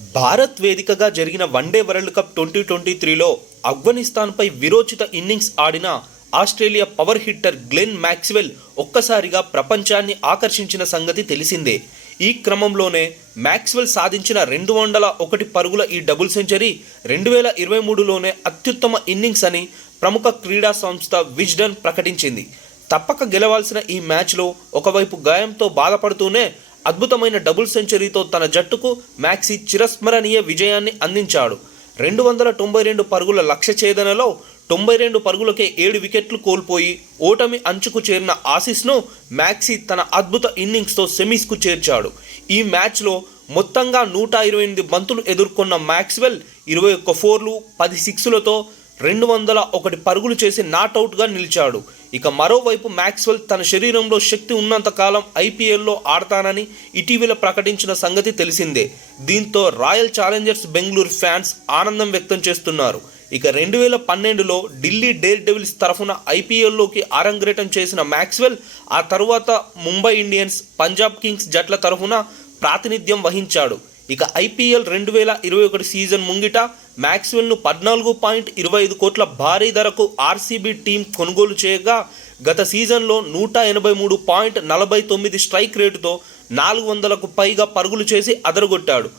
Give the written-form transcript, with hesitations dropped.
భారత్ వేదికగా జరిగిన one day world cup 2023లో ఆఫ్ఘనిస్తాన్పై వీరోచిత innings ఆడిన Australia power hitter Glenn Maxwell ఒక్కసారిగా ప్రపంచాన్ని ఆకర్షించిన సంగతి తెలిసిందే. ఈ క్రమంలోనే మ్యాక్స్వెల్ సాధించిన 201 పరుగుల ఈ డబుల్ సెంచరీ 2023లోనే అత్యుత్తమ ఇన్నింగ్స్ అని ప్రముఖ క్రీడా సంస్థ విజ్డెన్ ప్రకటించింది. తప్పక గెలవాల్సిన ఈ మ్యాచ్లో ఒకవైపు గాయంతో బాధపడుతూనే అద్భుతమైన డబుల్ సెంచరీతో తన జట్టుకు మ్యాక్సీ చిరస్మరణీయ విజయాన్ని అందించాడు. 292 పరుగుల లక్ష్య ఛేదనలో 92 పరుగులకే 7 వికెట్లు కోల్పోయి ఓటమి అంచుకు చేరిన ఆసీస్ను మ్యాక్సీ తన అద్భుత ఇన్నింగ్స్తో సెమీస్కు చేర్చాడు. ఈ మ్యాచ్లో మొత్తంగా 128 బంతులు ఎదుర్కొన్న మ్యాక్స్వెల్ 21 ఫోర్లు 10 సిక్సులతో 201 పరుగులు చేసి నాట్అవుట్గా నిలిచాడు. ఇక మరోవైపు మ్యాక్స్వెల్ తన శరీరంలో శక్తి ఉన్నంతకాలం ఐపీఎల్లో ఆడతానని ఇటీవల ప్రకటించిన సంగతి తెలిసిందే. దీంతో రాయల్ ఛాలెంజర్స్ బెంగళూరు ఫ్యాన్స్ ఆనందం వ్యక్తం చేస్తున్నారు. ఇక 2012లో ఢిల్లీ డేర్ డెవిల్స్ తరఫున ఐపీఎల్లోకి అరంగేట్రం చేసిన మ్యాక్స్వెల్ ఆ తరువాత ముంబై ఇండియన్స్, పంజాబ్ కింగ్స్ జట్ల తరఫున ప్రాతినిధ్యం వహించాడు. ఇక ఐపీఎల్ 2021 సీజన్ ముంగిట మ్యాక్స్వెల్ను 14.25 కోట్ల భారీ ధరకు ఆర్సీబీ టీం కొనుగోలు చేయగా గత సీజన్లో 183.49 స్ట్రైక్ రేటుతో 400కు పైగా పరుగులు చేసి అదరగొట్టాడు.